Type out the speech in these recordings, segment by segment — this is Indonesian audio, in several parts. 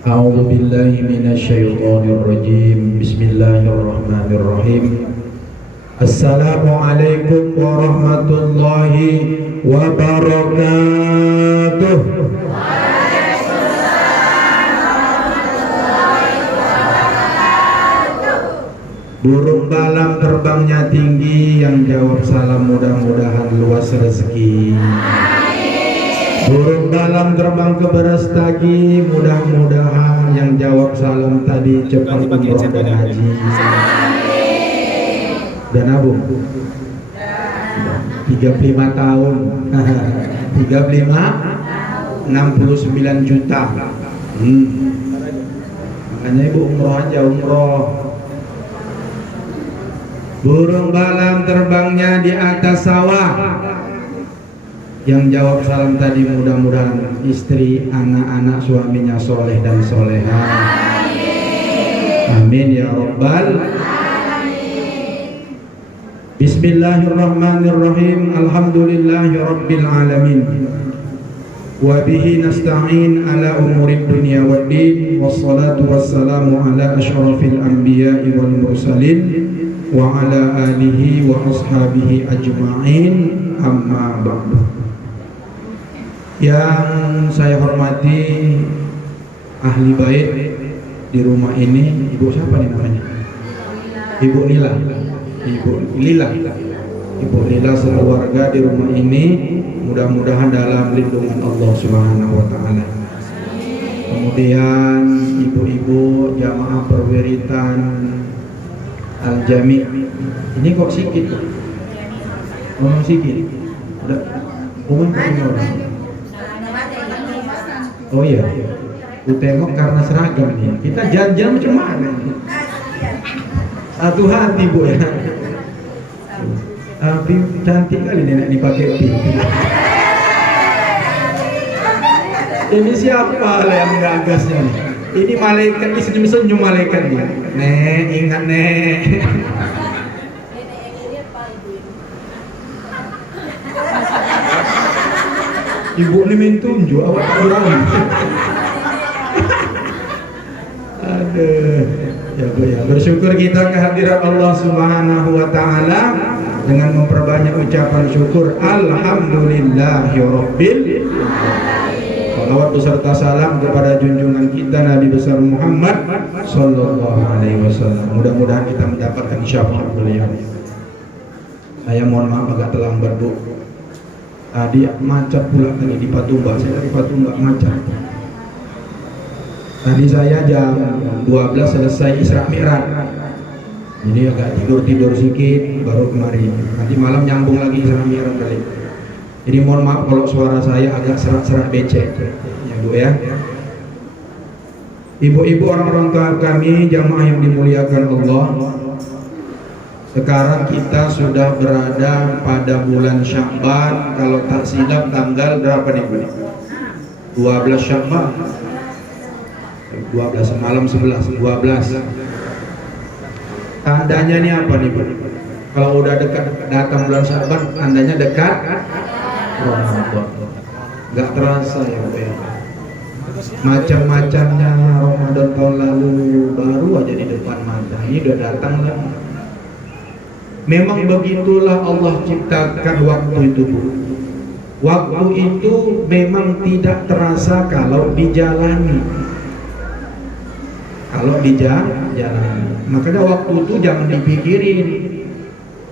A'udzu billahi minasyaitonir rajim. Bismillahirrahmanirrahim. Assalamualaikum warahmatullahi wabarakatuh. Burung balam terbangnya tinggi, yang jawab salam mudah-mudahan luas rezeki. Burung balam terbang ke Berastagi, mudah-mudahan yang jawab salam tadi cepat umroh dan haji. Dan Abu 35 tahun 35 69 juta. Makanya ibu umroh aja, umroh. Burung balam terbangnya di atas sawah, yang jawab salam tadi mudah-mudahan istri, anak-anak, suaminya soleh dan soleha. Amin ya rabbal alamin. Bismillahirrahmanirrahim. Alhamdulillahi rabbil alamin. Wa bihi nasta'in ala umurid dunya waddin. Wassalatu wassalamu ala asyrafil anbiya'i wal mursalin wa ala alihi wa ashabihi ajma'in. Amma ba'du. Yang saya hormati ahli bait di rumah ini, Ibu siapa nih namanya? Ibu Lila. Ibu Lila. Ibu Lila sekeluarga di rumah ini, mudah-mudahan dalam lindungan Allah Subhanahu wa taala. Kemudian ibu-ibu jamaah perwiritan Al-Jami. Ini kok sikit? Ngomong sikit. Udah umum ini orang. Oh iya, ku tengok karena seragam nih. Kita jajan macam mana? Satu hati bu ya. Tapi cantik kali nenek dipakai pink. Ini siapa lah yang gagasnya nih? Ini malaikat, ini senyum-senyum malaikat nih. Nek, ingat nek. Ibu ini main tunjuk, awak tak berani. Aduh, ya Bu ya. Bersyukur kita kehadiran Allah Subhanahu wa taala dengan memperbanyak ucapan syukur. Alhamdulillahirabbil alamin. Salawat beserta salam kepada junjungan kita Nabi besar Muhammad sallallahu alaihi wasallam. Mudah-mudahan kita mendapatkan syafaat beliau. Saya mohon maaf agak terlambat Bu. Tadi macet pula tadi di Patumbak. Saya dari Patumbak macet. Tadi saya jam 12 selesai Isra Mi'raj. Jadi agak tidur sedikit baru kemari. Nanti malam nyambung lagi Isra Mi'raj kali. Jadi mohon maaf kalau suara saya agak serak-serak becek. Ya Bu ya. Ibu-ibu, orang-orang tua kami, jamaah yang dimuliakan Allah. Sekarang kita sudah berada pada bulan Sya'ban. Kalau tak silap tanggal berapa nih Bu? 12 Sya'ban. 12 malam 11, 12. Tandanya nih apa nih Bu? Kalau udah dekat datang bulan Sya'ban, tandanya dekat Ramadan. Gak terasa ya Bu ya. Macam-macamnya Ramadan tahun lalu baru aja di depan mata. Ini udah datang lah. Memang begitulah Allah ciptakan waktu itu Bu. Waktu itu memang tidak terasa kalau dijalani. Kalau dijalani. Makanya waktu itu jangan dipikirin.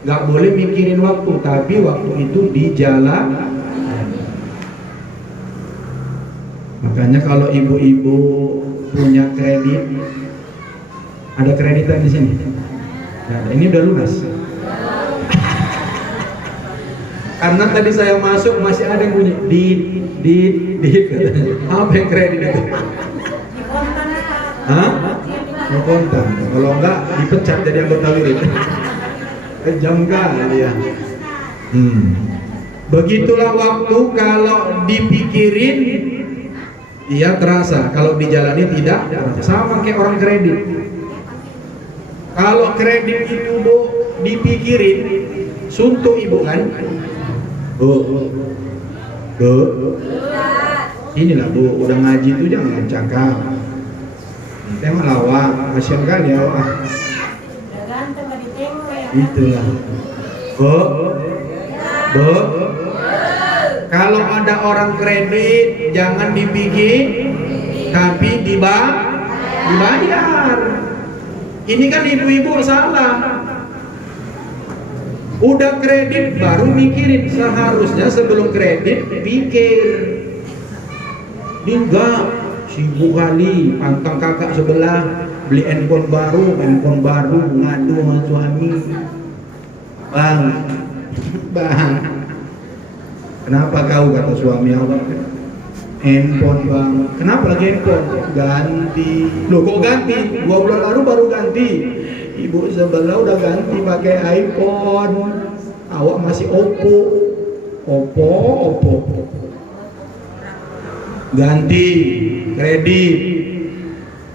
Gak boleh mikirin waktu, tapi waktu itu dijalani. Makanya kalau ibu-ibu punya kredit, ada kreditan di sini. Nah, ini udah lunas. Karena tadi saya masuk masih ada yang bunyi di apa yang kredit itu? Hah? Mau kontan. Kalau enggak dipecat jadi anggota wirid. Kejam kali ya. Begitulah waktu, kalau dipikirin dia terasa, kalau dijalani tidak terasa. Sama kayak orang kredit. Kalau kredit itu Bu dipikirin, suntuk ibu kan? Bu, inilah Bu, udah ngaji itu jangan cakap. Tengok lawak, kasihan kali ya. Itulah. Bu, kalau ada orang kredit jangan dipikir, tapi dibayar. Ini kan ibu-ibu salah. Udah kredit baru mikirin, seharusnya sebelum kredit pikir. Enggak, sibuk kali, pantang kakak sebelah beli handphone baru ngadu sama suami. Bang, kenapa kau, kata suami abang, handphone bang, kenapa lagi handphone? Ganti. Loh kok ganti? 2 bulan lalu baru ganti. Ibu sebelah udah ganti pakai iPhone, awak masih Oppo. Ganti kredit,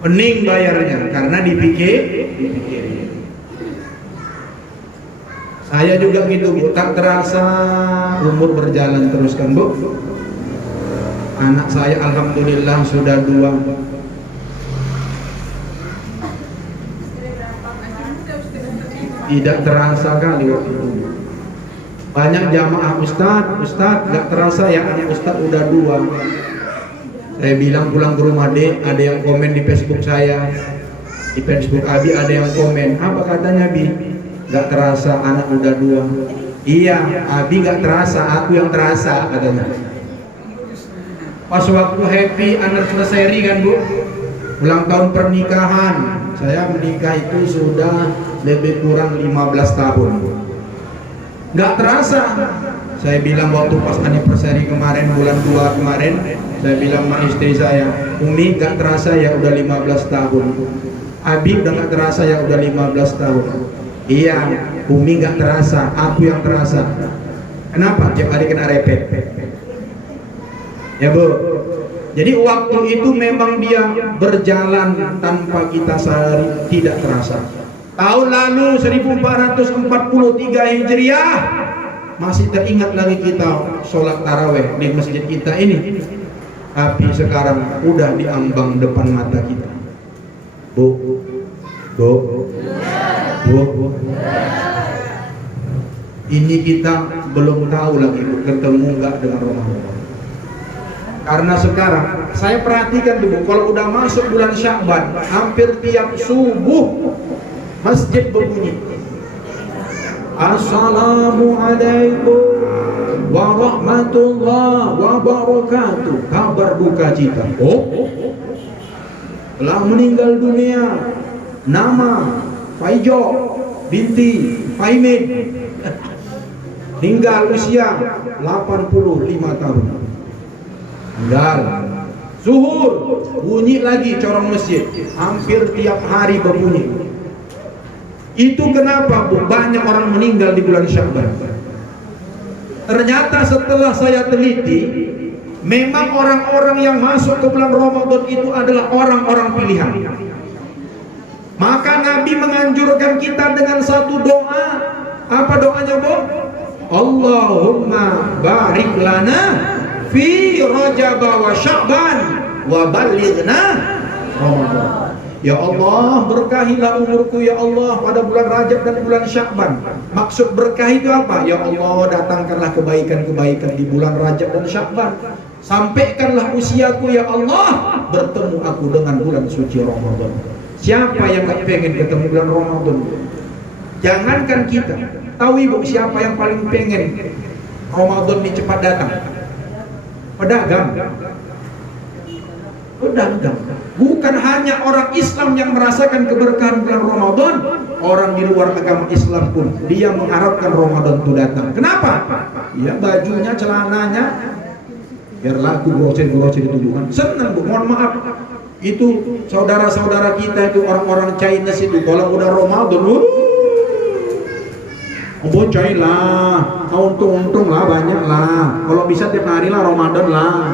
pening bayarnya karena dipikir. Saya juga gitu Bu, tak terasa umur berjalan terus kan Bu. Anak saya alhamdulillah sudah 2. Tidak terasa kali waktu itu. Banyak jamaah Ustadz, gak terasa ya anak Ustadz udah 2. Saya bilang pulang ke rumah Dek, ada yang komen di Facebook saya, di Facebook Abi ada yang komen, apa katanya Bi? Gak terasa anak udah 2. Iya, Abi gak terasa, aku yang terasa katanya. Pas waktu happy anniversary kan Bu, ulang tahun pernikahan, saya menikah itu sudah lebih kurang 15 tahun. Gak terasa. Saya bilang waktu pas anniversary kemarin, bulan 2 kemarin, saya bilang sama istri saya, Umi gak terasa ya udah 15 tahun. Abi udah gak terasa ya udah 15 tahun. Iya, Umi gak terasa, aku yang terasa. Kenapa? Tiap hari kena repet. Ya Bu. Jadi waktu itu memang dia berjalan tanpa kita sadari, tidak terasa. Tahun lalu 1443 Hijriah, masih teringat lagi kita sholat taraweh di masjid kita ini. Tapi sekarang udah diambang depan mata kita. Bu. Ini kita belum tahu lagi ketemu nggak dengan Ramadan. Karena sekarang saya perhatikan dulu, kalau udah masuk bulan Sya'ban, hampir tiap subuh masjid berbunyi, Assalamualaikum warahmatullahi wabarakatuh. Kabar duka cita. Telah meninggal dunia nama Faijo binti Faimin, tinggal usia 85 tahun. Tinggal zuhur bunyi lagi corong masjid, hampir tiap hari berbunyi. Itu kenapa Bu? Banyak orang meninggal di bulan Sya'ban. Ternyata setelah saya teliti, memang orang-orang yang masuk ke bulan Ramadan itu adalah orang-orang pilihan. Maka Nabi menganjurkan kita dengan satu doa. Apa doanya Bu? Allahumma barik lana fi Rajab wa Sya'ban wa balighna Ramadan. Ya Allah, berkahilah umurku ya Allah pada bulan Rajab dan bulan Sya'ban. Maksud berkah itu apa? Ya Allah, datangkanlah kebaikan-kebaikan di bulan Rajab dan Sya'ban. Sampaikanlah usiaku ya Allah, bertemu aku dengan bulan suci Ramadan. Siapa yang gak pengen ketemu bulan Ramadan? Jangankan kita, tahu Ibu siapa yang paling pengen Ramadan ini cepat datang? Pedagang. Bukan hanya orang Islam yang merasakan keberkahan bulan Ramadan, orang di luar agama Islam pun dia mengharapkan Ramadan itu datang. Kenapa? Ya bajunya, celananya biar laku goceng itu juga. Senang Bu, mohon maaf. Itu saudara-saudara kita itu orang-orang Chinese itu kalau udah Ramadan, bocai lah, untung lah, banyak lah. Kalau bisa tiap hari lah Ramadan lah.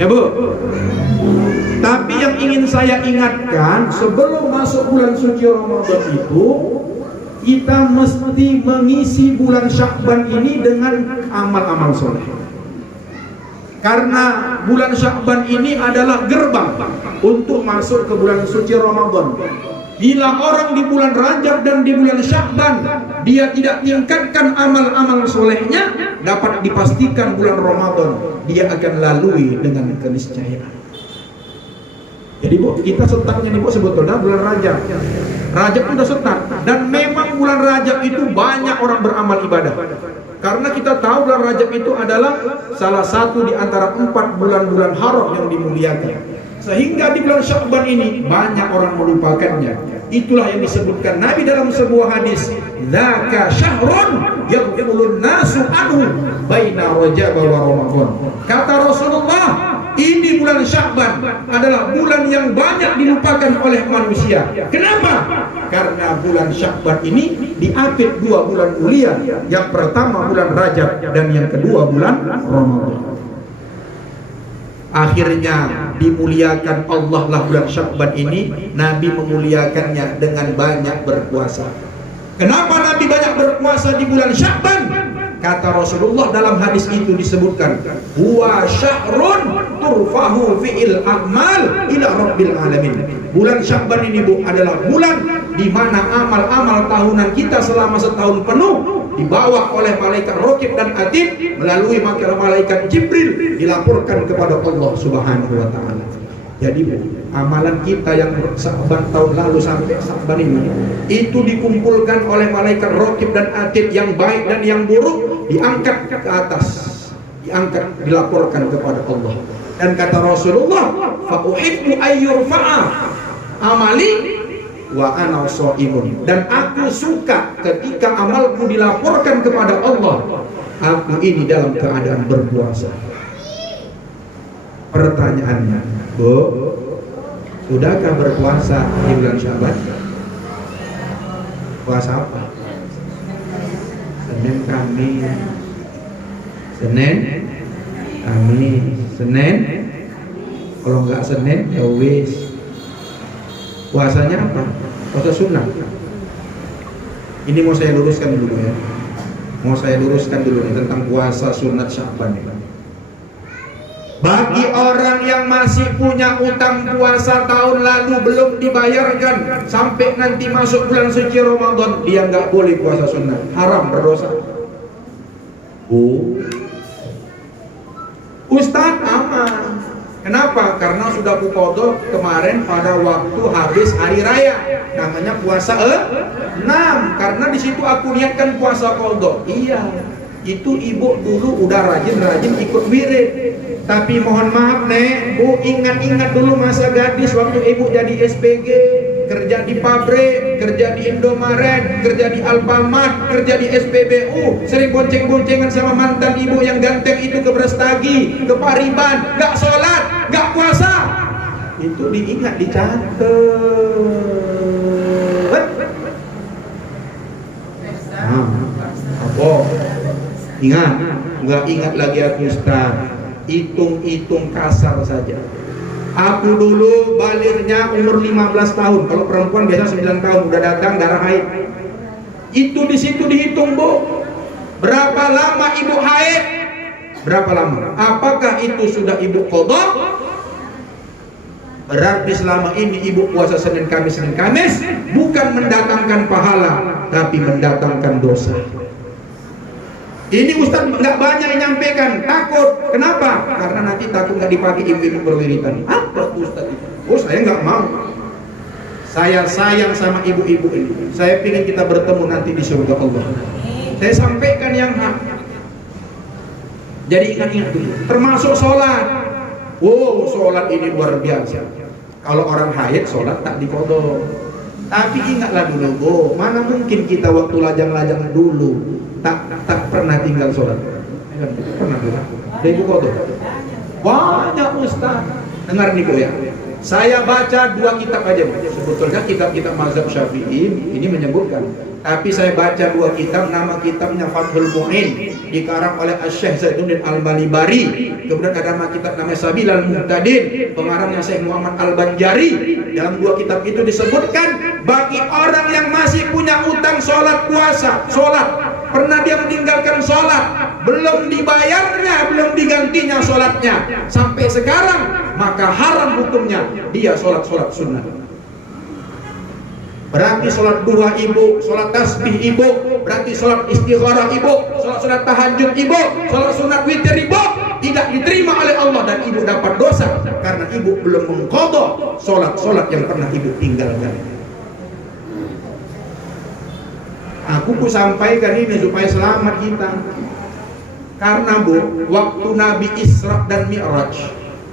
Ya Bu. Tapi yang ingin saya ingatkan, sebelum masuk bulan suci Ramadan itu, kita mesti mengisi bulan Sya'ban ini dengan amal-amal soleh. Karena bulan Sya'ban ini adalah gerbang untuk masuk ke bulan suci Ramadan. Bila orang di bulan Rajab dan di bulan Sya'ban dia tidak tingkatkan amal-amal solehnya, dapat dipastikan bulan Ramadan dia akan lalui dengan keniscayaan. Jadi Bu, kita setatnya nih Bu sebetulnya bulan Rajab. Rajab itu udah setat, dan memang bulan Rajab itu banyak orang beramal ibadah. Karena kita tahu bulan Rajab itu adalah salah satu di antara 4 bulan-bulan haram yang dimuliakan. Sehingga di bulan Sya'ban ini banyak orang melupakannya. Itulah yang disebutkan Nabi dalam sebuah hadis, "Dzaka syahrun yaqulun nasu anhu baina Rajab wa Ramadan." Kata Rasulullah, ini bulan Sya'ban adalah bulan yang banyak dilupakan oleh manusia. Kenapa? Karena bulan Sya'ban ini diapit 2 bulan mulia. Yang pertama bulan Rajab dan yang kedua bulan Ramadan. Akhirnya dimuliakan Allah lah bulan Sya'ban ini. Nabi memuliakannya dengan banyak berpuasa. Kenapa Nabi banyak berpuasa di bulan Sya'ban? Kata Rasulullah dalam hadis itu disebutkan, huwa syahrun turfahu fi'il a'mal ila rabbil alamin. Bulan Sya'ban ini Bu adalah bulan di mana amal-amal tahunan kita selama setahun penuh dibawa oleh malaikat Raqib dan Atid melalui malaikat Jibril, dilaporkan kepada Allah Subhanahu wa taala. Jadi amalan kita yang Sya'ban tahun lalu sampai Sya'ban ini itu dikumpulkan oleh malaikat Raqib dan Atid, yang baik dan yang buruk diangkat ke atas, diangkat, dilaporkan kepada Allah. Dan kata Rasulullah, fa uhibbu ayyurfa'a amali wa ana shaimun. Dan aku suka ketika amalku dilaporkan kepada Allah, aku ini dalam keadaan berpuasa. Pertanyaannya, Bu, sudahkah berpuasa di bulan Sya'ban? Puasa apa? Senin, Kamis. Senin, Kamis. Senin, kalau nggak Senin ya wis. Puasanya apa? Puasa sunnah. Ini mau saya luruskan dulu ya. Mau saya luruskan dulu nih tentang puasa sunat Sya'ban ini. Bagi orang yang masih punya utang puasa tahun lalu belum dibayarkan, sampai nanti masuk bulan suci Ramadan dia nggak boleh puasa sunnah, haram, berdosa. Ustadz aman. Kenapa? Karena sudah qadha kemarin pada waktu habis hari raya, namanya puasa 6. Karena di situ aku niatkan puasa qadha. Iya, itu ibu dulu udah rajin-rajin ikut wirid. Tapi mohon maaf Nek, Bu, ingat-ingat dulu masa gadis waktu ibu jadi SPG, kerja di pabrik, kerja di Indomaret, kerja di Alfamart, kerja di SPBU, sering bonceng-boncengan sama mantan ibu yang ganteng itu ke Brastagi, ke Pariban, gak sholat, gak puasa. Itu diingat, dicatat. Apa? Ingat, nggak ingat lagi aku Ustaz. Hitung-hitung kasar saja. Aku dulu baliknya umur 15 tahun. Kalau perempuan biasa 9 tahun udah datang darah haid. Itu di situ dihitung, Bu. Berapa lama ibu haid? Berapa lama? Apakah itu sudah ibu qadha? Berarti selama ini ibu puasa Senin Kamis bukan mendatangkan pahala, tapi mendatangkan dosa. Ini Ustaz nggak banyak yang nyampaikan, takut. Kenapa? Karena nanti takut nggak dipakai ibu-ibu berwiritan. Apa Ustaz itu? Oh, saya nggak mau. Saya sayang sama ibu-ibu ini. Saya ingin kita bertemu nanti di surga Allah. Saya sampaikan yang hak. Jadi ingat-ingat dulu. Termasuk sholat. Wow, sholat ini luar biasa. Kalau orang haid sholat tak diqadha. Tapi ingatlah dulu, Bu, mana mungkin kita waktu lajang-lajang dulu tak pernah tinggal sholat. Pernah juga. Dari ibu qadha. Banyak Ustaz. Dengar nih Bu ya. Saya baca 2 kitab aja, Bu. Sebetulnya kitab-kitab mazhab Syafi'i ini menyebutkan. Tapi saya baca 2 kitab, nama kitabnya Fathul Mu'in, dikarang oleh Syekh Zainuddin Al-Malibari. Kemudian ada nama kitab namanya Sabilal Muhtadin, pengarangnya Syekh Muhammad Al-Banjari. Dalam 2 kitab itu disebutkan bagi orang yang masih punya utang sholat puasa, sholat, pernah dia meninggalkan sholat, belum dibayarnya, belum digantinya sholatnya sampai sekarang, maka haram hukumnya dia sholat sunnah. Berarti sholat duha ibu, sholat tasbih ibu, berarti sholat istigharah ibu, sholat tahajud ibu, sholat sunat witir ibu tidak diterima oleh Allah, dan ibu dapat dosa karena ibu belum mengqadha sholat yang pernah ibu tinggalkan. Aku sampaikan ini supaya selamat kita. Karena waktu Nabi Isra dan Mi'raj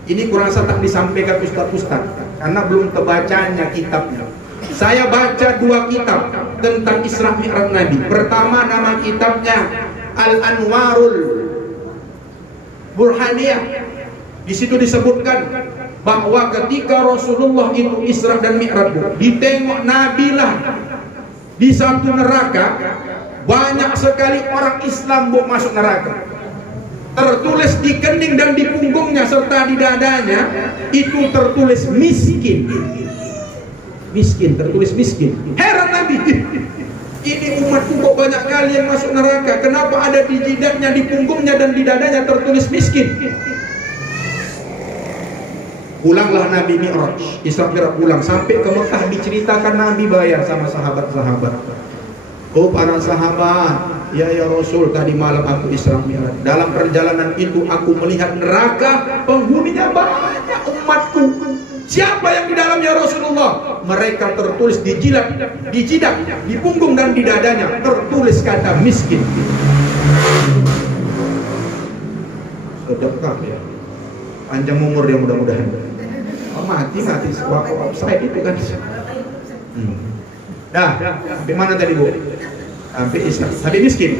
ini kurang tak disampaikan ustaz-ustaz karena belum terbacanya kitabnya. Saya baca 2 kitab tentang Isra Mi'raj Nabi. Pertama, nama kitabnya Al-Anwarul Burhaniyah. Di situ disebutkan bahwa ketika Rasulullah itu Isra dan Mi'raj, ditengok Nabi lah di satu neraka, banyak sekali orang Islam masuk neraka. Tertulis di kening dan di punggungnya serta di dadanya itu tertulis miskin. Miskin, tertulis miskin. Heran Nabi, ini umatku kok banyak kali yang masuk neraka, kenapa ada di jidatnya, di punggungnya dan di dadanya tertulis miskin? Pulanglah Nabi Mi'raj, Isra Mi'raj pulang sampai ke Mekah, diceritakan Nabi bayar sama sahabat-sahabat. Oh para sahabat, ya Rasul, tadi malam aku Isra Mi'raj. Dalam perjalanan itu aku melihat neraka, penghuninya banyak umatku. Siapa yang di dalamnya Rasulullah? Mereka tertulis di jidat, di punggung dan di dadanya tertulis kata miskin. Sedekah ya. Panjang umur dia mudah-mudahan. Mati website itu kan. Dah, sampai mana tadi Bu? Sampai miskin.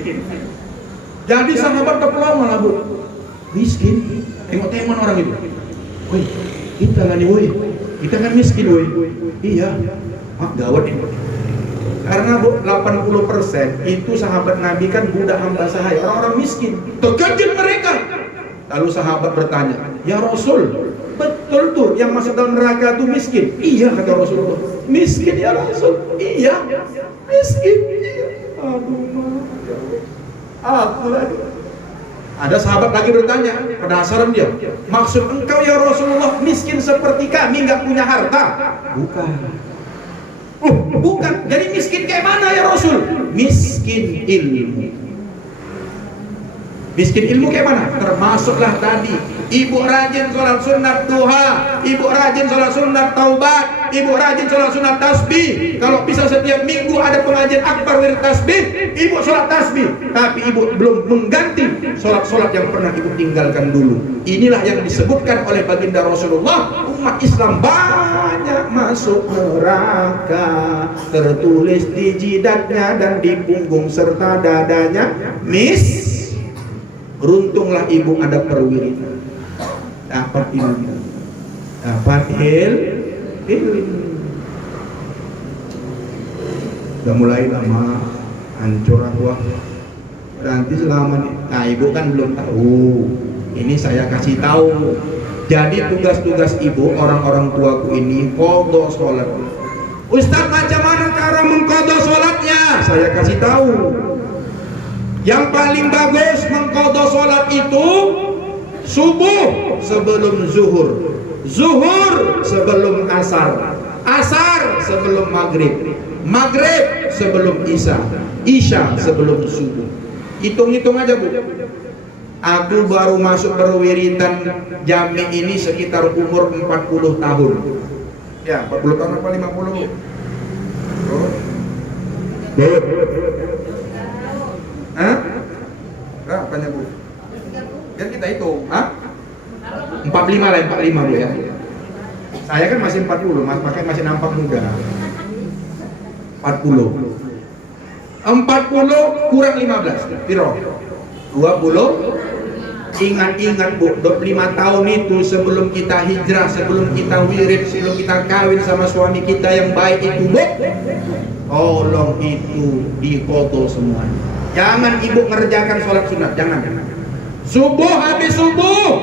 Jadi sahabat kepulauan lah Bu. Miskin. Tengok-tengok orang itu. Woi, kita kan woi, kita kan miskin woi. Iya, gawat ini. Karena 80% itu sahabat Nabi kan budak hamba sahaya, orang-orang miskin. Terkejut mereka. Lalu sahabat bertanya, ya Rasul, betul tuh yang masuk dalam neraka itu miskin? Iya kata Rasulullah. Miskin ya Rasul? Iya, miskin. Iya. Aduh, aku lagi. Ada sahabat lagi bertanya, penasaran dia, maksud engkau ya Rasulullah miskin seperti kami nggak punya harta? Bukan. Bukan. Jadi miskin kayak mana ya Rasul? Miskin ilmu. Miskin ilmu kayak mana? Termasuklah tadi, ibu rajin sholat sunat duha, ibu rajin sholat sunat taubat, ibu rajin sholat sunat tasbih. Kalau bisa setiap minggu ada pengajian akbar wirid tasbih, ibu sholat tasbih. Tapi ibu belum mengganti sholat-sholat yang pernah ibu tinggalkan dulu. Inilah yang disebutkan oleh baginda Rasulullah, umat Islam banyak masuk neraka, tertulis di jidatnya dan di punggung serta dadanya beruntunglah ibu ada perwiridan, dapat ilmu, dapat ilmu. Udah mulai lama hancur aku. Nanti selama ini, nah ibu kan belum tahu. Ini saya kasih tahu. Jadi tugas-tugas ibu, orang-orang tuaku ini qadha sholat. Ustaz, macam mana cara mengqadha sholatnya? Saya kasih tahu. Yang paling bagus mengqadha sholat itu subuh sebelum zuhur, zuhur sebelum asar, asar sebelum maghrib, maghrib sebelum isya, isya sebelum subuh. Hitung-hitung aja Bu. Aku baru masuk berwiridan jami ini sekitar umur 40 tahun. Ya, 40 tahun apa 50? Hah? Berapanya Bu? Biar kita hitung. Hah? 45 lah, 45 Bu ya. Saya kan masih 40, makanya masih nampak muda. 40 kurang 15, piro? 20. Ingat-ingat Bu, 25 tahun itu sebelum kita hijrah, sebelum kita wirid, sebelum kita kawin sama suami kita yang baik itu Bu, tolong itu diqadha semua. Jangan ibu ngerjakan sholat sunat, jangan. Subuh, habis subuh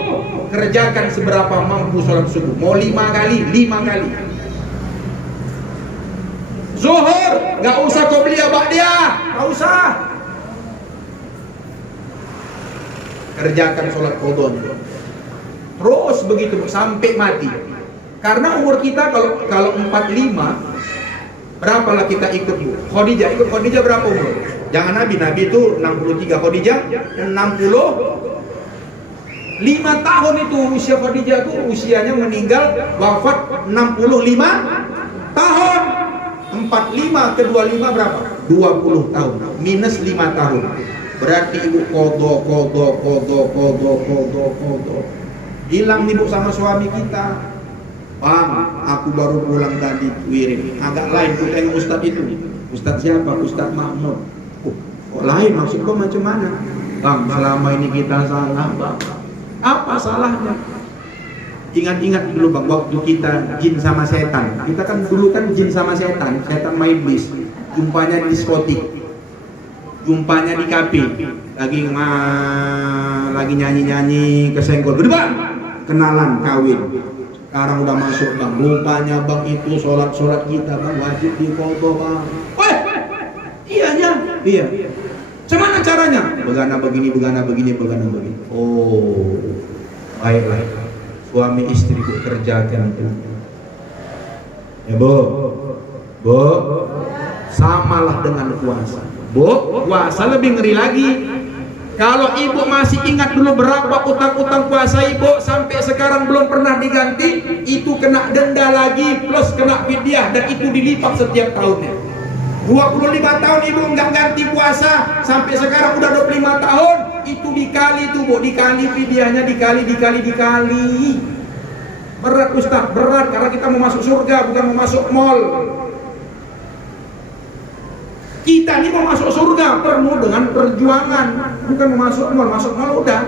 kerjakan seberapa mampu sholat subuh. Mau 5 kali, 5 kali. Zuhur, gak usah qobliyah ba'diyah, gak usah. kerjakan sholat qadanya. Terus begitu sampai mati. Karena umur kita kalau 45, berapalah kita ikut Bu? Khadijah, ikut Khadijah berapa umur? Jangan Nabi itu 63, Khadijah 65 tahun itu usia Khadijah itu, usianya meninggal wafat 65 tahun. 45 ke 25 berapa? 20 tahun. Minus 5 tahun. Berarti ibu kodo. Hilang ibu sama suami kita. Bang, aku baru pulang tadi wirid. Agak lain ku tengok ustadz itu. Ustadz siapa? Ustadz Mahmud. Kok lain? Maksud kau macam mana? Bang, selama ini kita salah, bang. Apa salahnya? Ingat-ingat dulu bang, waktu kita jin sama setan. Kita kan dulu kan jin sama setan main bis. Jumpanya di diskotik, jumpanya di kafe, lagi nyanyi-nyanyi kesenggol. Berdua, kenalan, kawin. Sekarang udah masuk bang, rupanya bang itu sholat kita bang wajib diqadha bang. Iya. Gimana caranya? Begana begini. Oh, baiklah. Suami istri kerjakan itu. Ya Bu, samalah dengan puasa. Bu, puasa lebih ngeri lagi. Kalau ibu masih ingat dulu berapa utang-utang puasa ibu sampai sekarang belum pernah diganti, itu kena denda lagi plus kena fidyah, dan itu dilipat setiap tahunnya. 25 tahun ibu nggak ganti puasa sampai sekarang udah 25 tahun, itu dikali tuh Bu, dikali fidyahnya, dikali. Berat Ustaz, berat karena kita mau masuk surga bukan mau masuk mall. Kita ini mau masuk surga perlu dengan perjuangan, bukan mau masuk mall. Masuk mall udah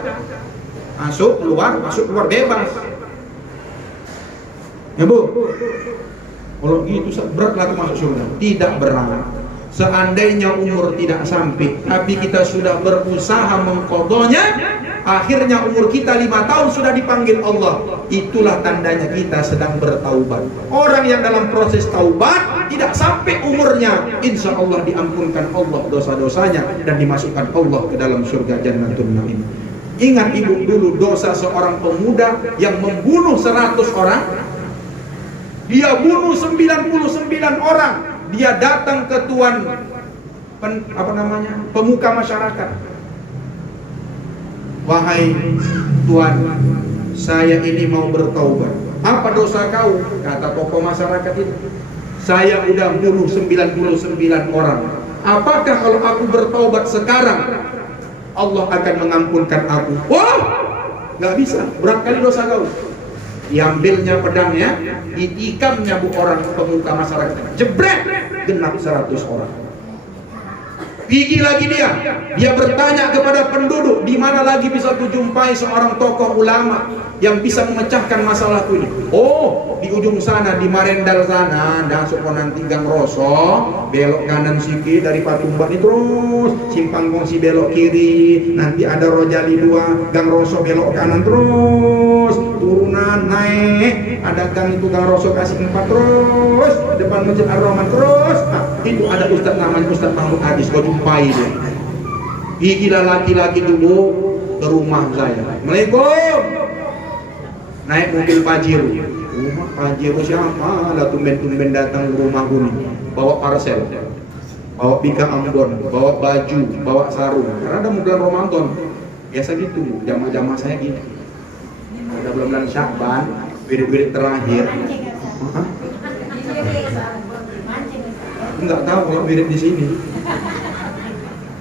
masuk keluar bebas. Ya Bu, kalau gitu berat lagi masuk surga. Tidak berat. Seandainya umur tidak sampai, tapi kita sudah berusaha mengqadhanya, akhirnya umur kita 5 tahun sudah dipanggil Allah. Itulah tandanya kita sedang bertaubat. Orang yang dalam proses taubat tidak sampai umurnya, insya Allah diampunkan Allah dosa-dosanya dan dimasukkan Allah ke dalam surga Jannatul Na'im. Ingat ibu dulu dosa seorang pemuda yang membunuh 100 orang. Dia bunuh 99 orang. Dia datang ke tuan pemuka masyarakat. Wahai tuan, saya ini mau bertaubat. Apa dosa kau? Kata tokoh masyarakat itu. Saya udah bunuh 99 orang. Apakah kalau aku bertaubat sekarang Allah akan mengampunkan aku? Wah, nggak bisa. Berat kali dosa kau. Diambilnya pedangnya, ditikamnya bu orang pemuka masyarakat, jebret, genap 100 orang. Gigi lagi dia bertanya kepada penduduk, di mana lagi bisa kujumpai seorang tokoh ulama yang bisa memecahkan masalahku ini? Oh, di ujung sana, di Marendal sana, dan supo nanti Gang Roso, belok kanan sikit dari Patumban itu terus, Simpang Kongsi belok kiri, nanti ada Rojali 2, Gang Roso belok kanan terus, turunan naik, ada gang itu Gang Roso kasih 4 terus, depan Masjid Ar-Rahman terus, itu ada Ustadz namanya Ustadz Mahmud Hadis, kau jumpai dia. Gila laki-laki dulu ke rumah saya. Assalamualaikum. Naik mobil Pajero. Rumah Pajero siapa? Lah tumben-tumben datang ke rumah gue. Bawa parcel, bawa pika Ambon, bawa baju, bawa sarung. Karena ada bulan Ramadan. Biasa gitu, jamaah-jamaah saya gitu. Ada bulan Syakban, wirid-wirid terakhir. Enggak tahu kalau wirid di sini.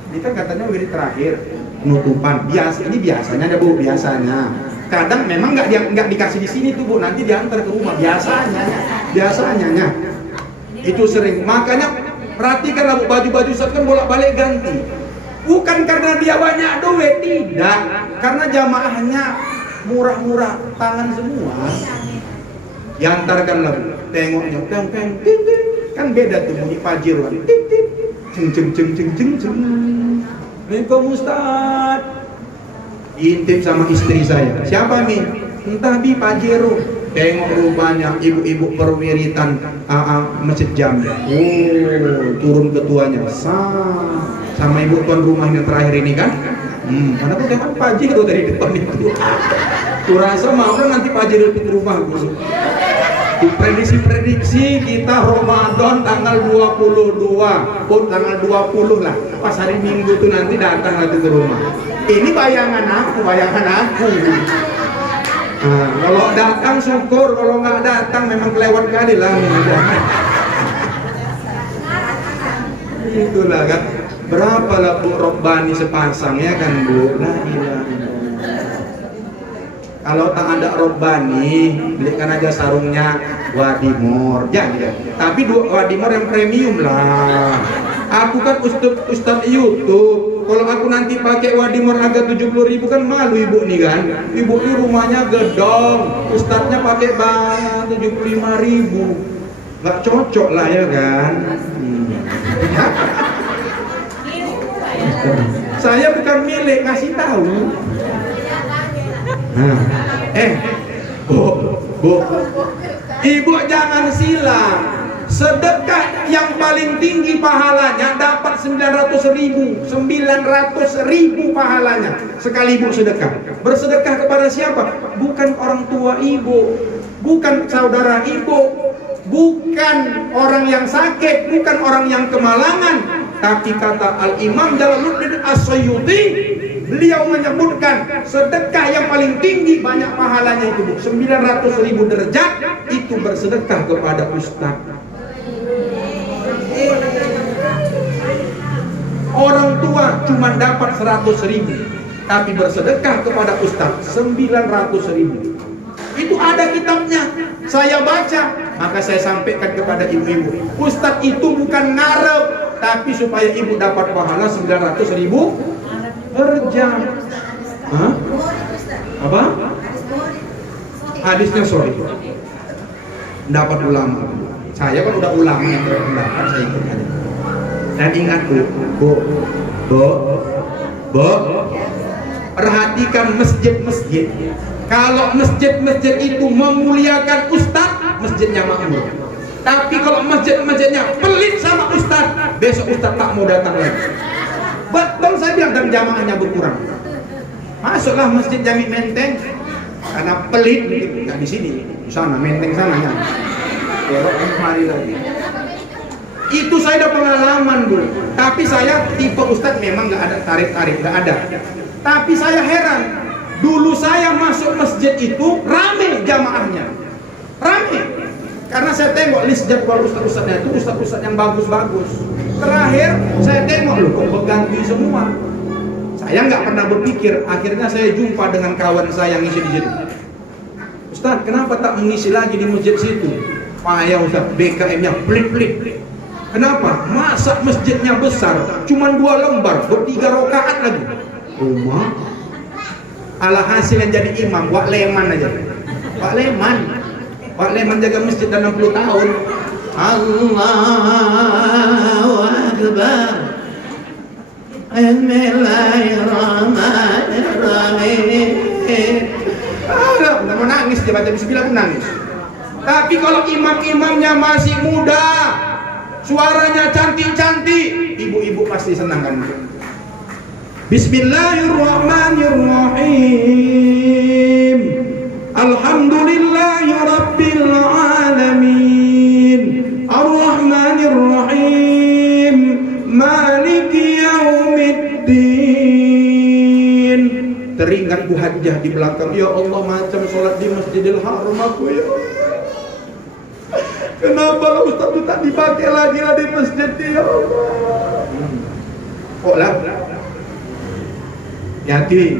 Ini kan katanya wirid terakhir, penutupan. Ini biasanya ada Bu, biasanya. Kadang memang nggak dikasih di sini tuh Bu, nanti diantar ke rumah. Biasanya. Itu sering. Makanya perhatikanlah Bu, baju-baju Ustaz kan bolak-balik ganti. Bukan karena dia banyak duit, tidak. Karena jamaahnya murah-murah, tangan semua. Diantarkanlah Bu. Tengoknya, teng, kan beda tuh bunyi Pajero. Ceng. Assalamualaikum Ustaz. Intip sama istri saya. Siapa nih? Entah Bi Pajero. Tengok rupanya ibu-ibu perwiritan Masjid Jami. Oh, turun ketuanya. Sama ibu tuan rumah yang terakhir ini kan. Karena aku tengok Pak Haji dari depan itu. Kurasa mau nanti Pak Haji di rumah gue. Diprediksi kita Ramadan tanggal 22, tanggal 20 lah. Pas hari Minggu tuh nanti datang lagi ke rumah. Ini bayangan aku. Nah, kalau datang syukur, kalau nggak datang memang kelewat kali lah. Itulah kan. Berapa lah Bu Robbani sepasang ya kan Bu? La ilaha illallah. Kalau tak ada Robbani, belikan aja sarungnya Wadimor, jangan. Tapi Wadimor yang premium lah. Aku kan ustad YouTube. Kalau aku nanti pakai Wadimor harga 70.000 kan malu ibu nih kan. Ibu ini rumahnya gedong, ustadnya pakai barang 75.000. Gak cocok lah ya kan. Saya bukan milik, ngasih tahu. Bu, ibu jangan silang. Sedekah yang paling tinggi pahalanya dapat 900.000 pahalanya sekali ibu sedekah. Bersedekah kepada siapa? Bukan orang tua ibu, bukan saudara ibu, bukan orang yang sakit, bukan orang yang kemalangan. Tapi kata Al-Imam Jalaluddin As-Suyuti, beliau menyebutkan sedekah yang paling tinggi banyak pahalanya itu 900.000 derajat itu bersedekah kepada ustaz. Orang tua cuma dapat 100.000, tapi bersedekah kepada ustaz 900.000. Itu ada kitabnya, saya baca, maka saya sampaikan kepada ibu-ibu. Ustaz itu bukan ngarep, tapi supaya ibu dapat pahala 900.000 per jam. Hah? Apa? Hadisnya sorry. Dapat ulama. Saya kan udah ulama yang berpendapat, saya ikut aja. Dan ingat Bu, perhatikan masjid-masjid. Kalau masjid-masjid itu memuliakan ustaz, masjidnya makmur. Tapi kalau masjid-masjidnya pelit sama ustaz, besok ustaz tak mau datang lagi. Betul saya bilang, dan jamaahnya berkurang. Masuklah masjid Jami Menteng, karena pelit nggak di sini, di sana Menteng sananya. Belok kemari lagi. Itu saya ada pengalaman Bu. Tapi saya tipe ustaz memang nggak ada tarif-tarif, nggak ada. Tapi saya heran. Dulu saya masuk masjid itu rame jamaahnya, rame. Karena saya tengok list jadwal ustaz-ustaznya itu ustaz-ustaz yang bagus-bagus. Terakhir saya tengok loh kok berganti semua. Saya nggak pernah berpikir. Akhirnya saya jumpa dengan kawan saya yang ngisi di situ. Ustaz, kenapa tak mengisi lagi di masjid situ? Payah Ustaz, BKM-nya pelit-pelit. Kenapa? Masa masjidnya besar, cuman 2 lembar, ber-3 rakaat lagi. Rumah. Alhasil yang jadi imam, Wak Leman aja. Wak Leman jaga masjid dalam 60 tahun. Allahu Akbar. Bismillahirrahmanirrahim. Udah mau nangis dia baca bismillah pun nangis. Tapi kalau imam-imamnya masih muda, suaranya cantik-cantik, ibu-ibu pasti senang kan. Bismillahirrahmanirrahim. Alhamdulillahi rabbil alamin. Ar-Rahmanirrahim. Maliki yaumiddin. Teringat Bu Hajjah di belakang. Ya Allah, macam sholat di Masjidil Haram aku ya. Kenapa Ustaz itu tak dipakai lagi lah di masjid ya Allah. Kok lah? Hati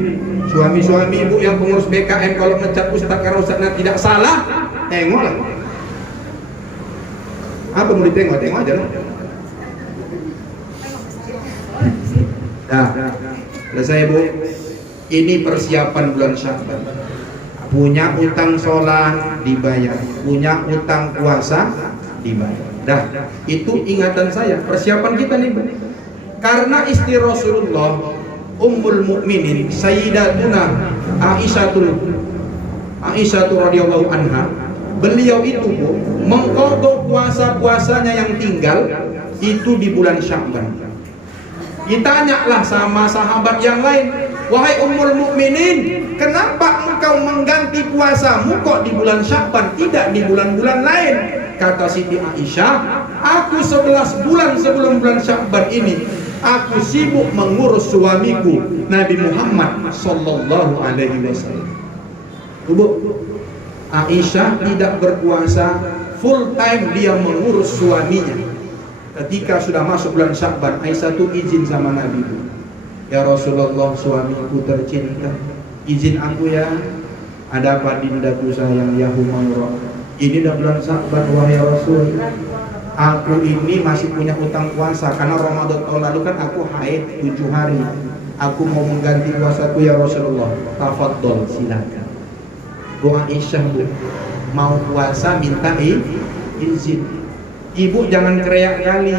suami-suami ibu yang pengurus BKM kalau mencat ustaz karena ustaznya tidak salah, tengoklah. Apa mau ditengok? Tengok aja lah. Nah, selesai Bu. Ini persiapan bulan Sya'ban. Punya utang sholat dibayar, punya utang puasa dibayar. Dah, itu ingatan saya. Persiapan kita nih Bu. Karena istri Rasulullah Ummul Mukminin Sayyidatuna Aisyah radhiyallahu anha, beliau itu Bu mengqadha puasa-puasanya yang tinggal itu di bulan Sya'ban. Ditanyalah sama sahabat yang lain, wahai Ummul Mukminin, kenapa engkau mengganti puasamu kok di bulan Sya'ban, tidak di bulan-bulan lain? Kata Siti Aisyah, aku 11 bulan sebelum bulan Sya'ban ini aku sibuk mengurus suamiku Nabi Muhammad sallallahu alaihi wasallam. Bu, Aisyah tidak berpuasa full time, dia mengurus suaminya. Ketika sudah masuk bulan Sya'ban, Aisyah tuh izin sama Nabi, ya Rasulullah, suamiku tercinta, izin aku ya. Ada apa dindaku sayang, ya Humairah? Ini dah bulan Sya'ban wahai Rasul. Aku ini masih punya utang puasa karena Ramadan tahun lalu kan aku haid 7 hari. Aku mau mengganti puasaku ya Rasulullah. Tafadhol, silakan. Doa Aisyah, Bu, mau puasa minta izin. Ibu jangan kreak kali.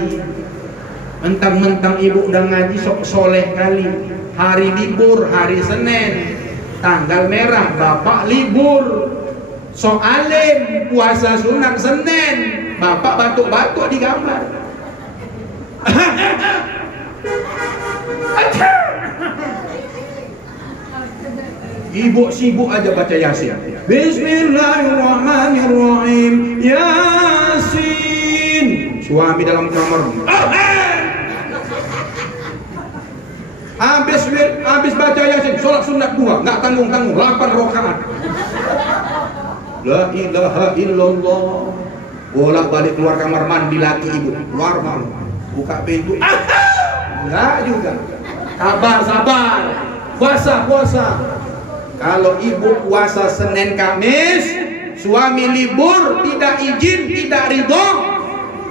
Mentang-mentang ibu udah ngaji sok soleh kali. Hari libur, hari Senin, tanggal merah, bapak libur. Soalim puasa sunat Senin, bapak batuk-batuk di gambar. Ibu sibuk aja baca Yasin. Bismillahirrahmanirrahim. Yasin. Suami dalam kamar. Habis baca Yasin, sholat sunat 2, nggak tanggung-tanggung, 8 rakaat. La ilaha illallah. Bolak-balik keluar kamar mandi laki ibu, keluar malam, buka pintu. Enggak juga. Sabar. Puasa. Kalau ibu puasa Senin Kamis, suami libur, tidak izin, tidak ridho,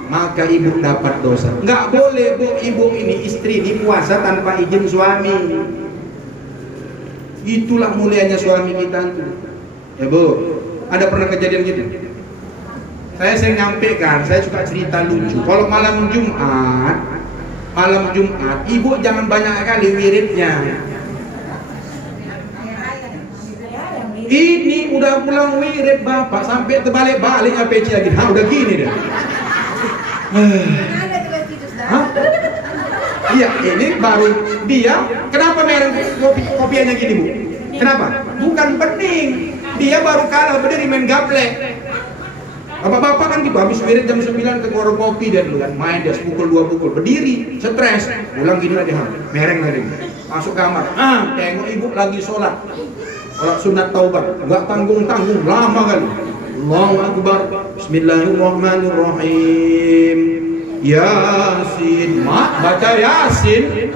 maka ibu dapat dosa. Enggak boleh, Bu, ibu ini istri ini puasa tanpa izin suami. Itulah mulianya suami kita tuh. Ya, Bu. Ada pernah kejadian gitu? Saya sering nyampaikan, saya suka cerita lucu. Kalau malam Jumat, ibu jangan banyak kali wiridnya. Ini udah pulang wirid bapak, sampai terbalik-balik peci lagi. Udah gini deh. Iya, ini baru dia. Kenapa mereng kopiannya gini, Bu? Kenapa? Bukan pening. Dia baru kalah berdiri main gaplek. Bapak-bapak kan gitu, habis wirid jam 9 ke warung kopi dan dulu kan main, dia pukul 2 pukul, berdiri, stres, pulang gini lagi, mereng lagi, masuk kamar, tengok ibu lagi sholat sunat taubat, nggak tanggung-tanggung, lama kali. Allahu Akbar, Bismillahirrahmanirrahim, Yasin, mak baca Yasin,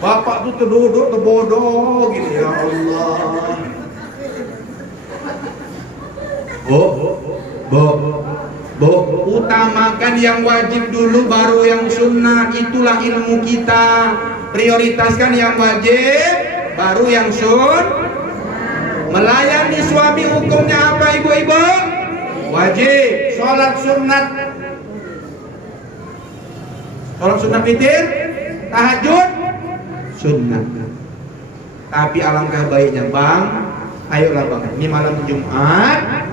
bapak tuh terduduk terbodoh gini, ya Allah. Utamakan yang wajib dulu, baru yang sunnah. Itulah ilmu kita. Prioritaskan yang wajib, baru yang melayani suami hukumnya apa, ibu-ibu? Wajib. Sholat sunat witir, tahajud sunnah. Tapi alangkah baiknya, Bang, ayolah Bang, ini malam Jumat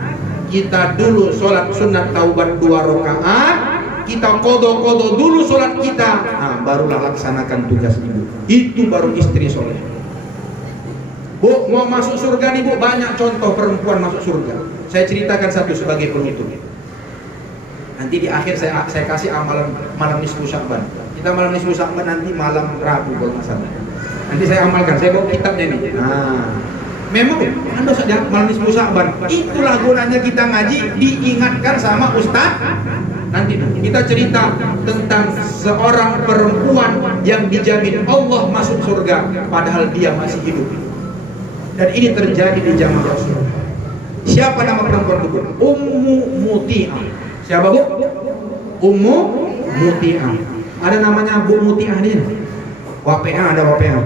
kita dulu sholat sunat taubat 2 rakaat, kita kodo dulu sholat kita, barulah laksanakan tugas ibu. Itu baru istri soleh. Bu, mau masuk surga nih, Bu, banyak contoh perempuan masuk surga. Saya ceritakan satu sebagai penutup. Nanti di akhir saya kasih amalan malam nisfu Sya'ban. Kita malam nisfu Sya'ban nanti malam Rabu kalau nggak salah. Nanti saya amalkan, saya bawa kitabnya nih. Memang ada saja malam nisfu Sya'ban. Itulah gunanya kita ngaji, diingatkan sama Ustaz. Nanti kita cerita tentang seorang perempuan yang dijamin Allah masuk surga padahal dia masih hidup. Dan ini terjadi di zaman Rasulullah. Siapa nama perempuan itu? Ummu Muti'ah. Siapa, Bu? Ummu Muti'ah. Ada namanya Bu Muti'ah dia. Wape'ah, ada Wape'ah.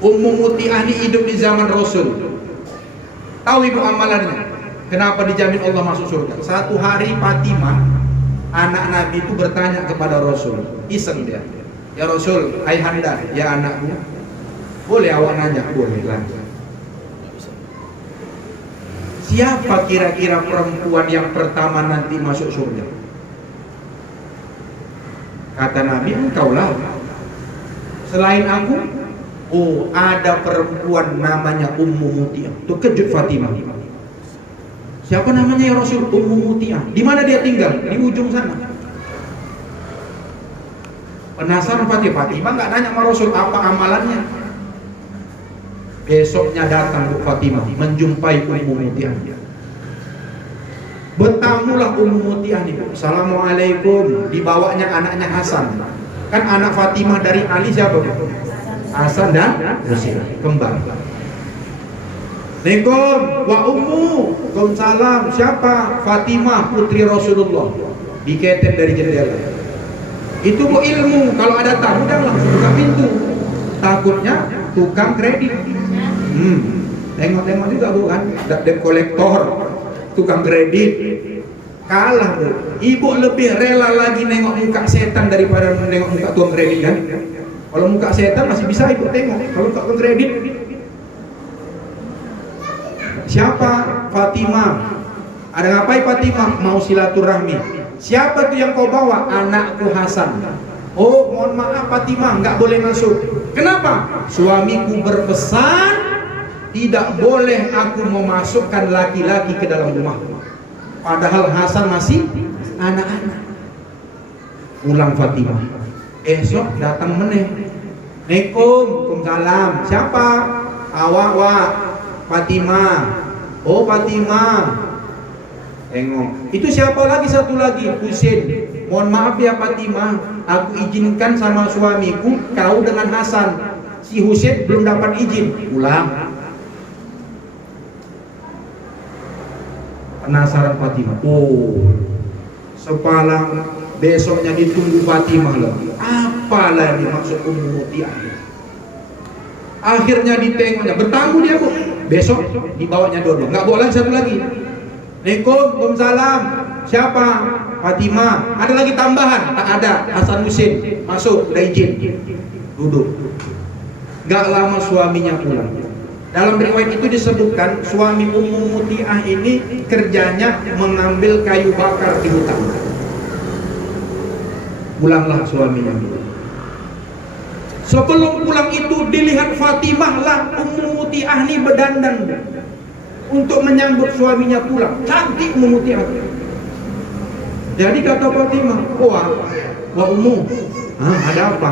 Ummu Muti'ah ini hidup di zaman Rasul. Tahu ibu amalannya? Kenapa dijamin Allah masuk surga? Satu hari Fatimah, anak Nabi itu bertanya kepada Rasul. Iseng dia. Ya Rasul, ayahanda, ya anakku, boleh awak nanya? Boleh lah. Siapa kira-kira perempuan yang pertama nanti masuk surga? Kata Nabi, engkau lah. selain aku? Oh, ada perempuan namanya Ummu Muti'ah. Tuh kejut Fatimah. Siapa namanya ya Rasul? Ummu Muti'ah. Di mana dia tinggal? Di ujung sana. Penasaran Fatimah nggak nanya sama Rasul apa amalannya. Besoknya datang Bu Fatimah menjumpai Ummu Muti'ah. Bertamulah Ummu Muti'ah nih. Assalamualaikum. Dibawanya anaknya Hasan. Kan anak Fatimah dari Ali siapa? Hasan dan Husain, kembar. Assalamualaikum wa ummu. Waalaikumsalam. Siapa? Fatimah putri Rasulullah. Diketen dari jendela. Itu Bu ilmu. Kalau ada tamu jangan langsung buka pintu. Takutnya tukang kredit. Tengok-tengok juga Bu kan. Debt kolektor, tukang kredit. Kalah Bu. Ibu lebih rela lagi nengok muka setan daripada nengok muka tukang kredit kan. Kalau muka setan masih bisa ibu tengok. Kalau tukang kredit. Siapa? Fatimah. Ada ngapain Fatimah? Mau silaturahmi. Siapa tuh yang kau bawa? Anakku Hasan. Oh, mohon maaf Fatimah, nggak boleh masuk. Kenapa? Suamiku berpesan tidak boleh aku memasukkan laki-laki ke dalam rumah. Padahal Hasan masih anak-anak. Pulang Fatimah. Esok datang meneh. Waalaikumsalam. Siapa? Awak Fatimah. Oh Fatimah. Tengok. Itu siapa lagi? Satu lagi Husain. Mohon maaf ya Fatimah, aku izinkan sama suamiku kau dengan Hasan. Si Husain belum dapat izin. Pulang. Penasaran Fatimah. Oh, sepalang besoknya ditunggu Fatimah lagi. Apalah yang dimaksud Ummu Muti'ah? Akhirnya ditengoknya, bertamu dia Bu. Besok dibawanya dua-dua. Nggak boleh satu lagi. Waalaikumsalam. Siapa? Fatimah. Ada lagi tambahan? Tak ada. Hasan Husain. Masuk, udah izin. Duduk. Nggak lama suaminya pulang. Dalam riwayat itu disebutkan suami Ummu Muti'ah ini kerjanya mengambil kayu bakar di hutan. Pulanglah suaminya. Sebelum pulang itu dilihat Fatimah lah Ummu Muti'ah ini berdandan untuk menyambut suaminya pulang. Cantik Ummu Muti'ah. Jadi kata Fatimah, wah Ummu, ada apa?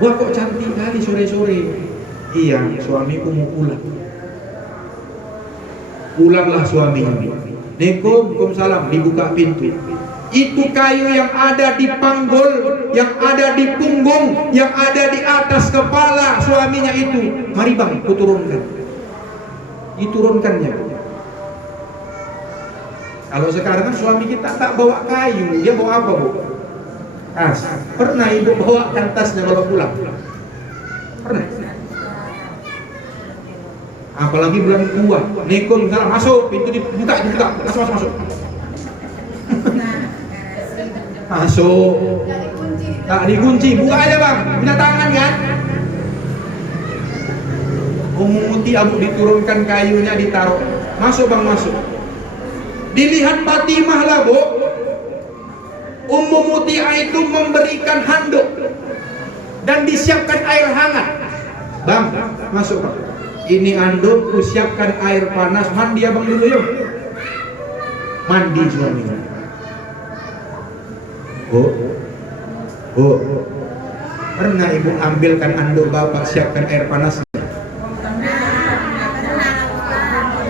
Wah kok cantik kali sore-sore. Iya, suamiku mau pulang. Pulanglah suaminya. Waalaikumsalam. Dibuka pintu. Itu kayu yang ada di panggul, yang ada di punggung, yang ada di atas kepala suaminya itu. Mari bang, kuturunkan. Diturunkannya. Kalau sekarang kan suami kita tak bawa kayu, dia bawa apa Bu? Tas. Pernah ibu bawa tasnya kalau pulang? Pernah. Apalagi bulan tua. Waalaikumsalam. Masuk, pintu dibuka. Masuk. Masuk. Tak dikunci. Buka aja bang. Punya tangan kan? Ummu Muti'ah diturunkan kayunya, ditaruh. Masuk bang, masuk. Dilihat Fatimah lah Bu. Ummu Muti'ah itu memberikan handuk dan disiapkan air hangat. Bang, masuk bang. Ini handuk, ku siapkan air panas. Mandi abang dulu yuk. Mandi suaminya. Bu, pernah ibu ambilkan handuk bapak, siapkan air panas?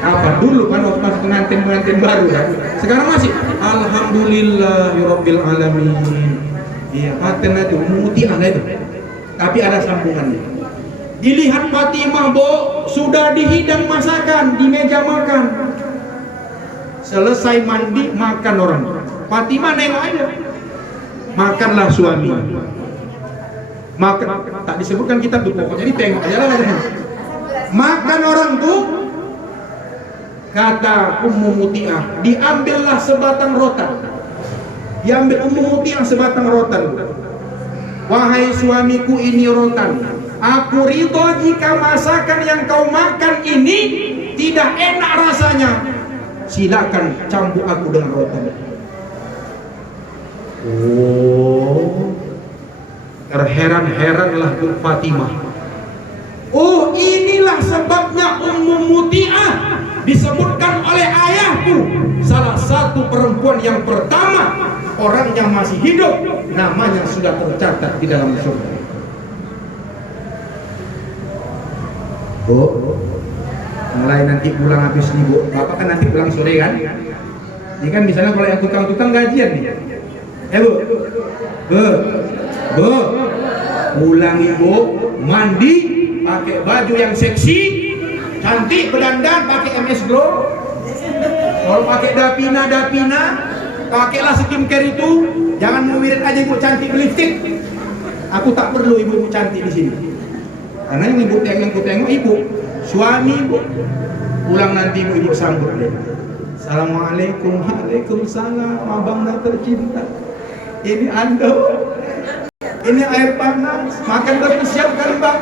Apa dulu kan waktu masuk pengantin baru kan? Sekarang masih. Alhamdulillahirabbil alamin. Iya, paten itu Muti'ah itu. Tapi ada sambungannya. Dilihat Fatimah Bu, sudah dihidang masakan di meja makan. Selesai mandi makan orang. Fatimah nengok aja. Makanlah suami. Makan, tak disebutkan kitab tuh, pokoknya ditengok aja lah. Makan orang tuh. Kata Ummu Muti'ah, diambillah sebatang rotan. Diambil Ummu Muti'ah sebatang rotan. Wahai suamiku, ini rotan. Aku ridho jika masakan yang kau makan ini tidak enak rasanya. Silakan cambuk aku dengan rotan. Oh, Terheran-heranlah Bu Fatimah. Oh, inilah sebabnya Ummu Muti'ah disebutkan oleh ayahku salah satu perempuan yang pertama, orangnya masih hidup, namanya sudah tercatat di dalam surga. Bu, mulai nanti pulang habis nih Bu, Bapak kan nanti pulang sore kan? Ini kan misalnya kalau yang tukang-tukang gajian nih. Bu, pulang Ibu, mandi, pakai baju yang seksi, cantik, berdandan, pakai MS Glow. Kalau pakai dapina, pakailah skincare itu. Jangan mumirin aja Ibu cantik lipstick. Aku tak perlu ibu cantik di sini. Karena yang ku tengok Ibu, suami Ibu. Pulang nanti Ibu sambut dia. Assalamualaikum, waalaikumsalam, abang dah tercinta. Ini Anda, ini air panas, makan dah siapkan Bang.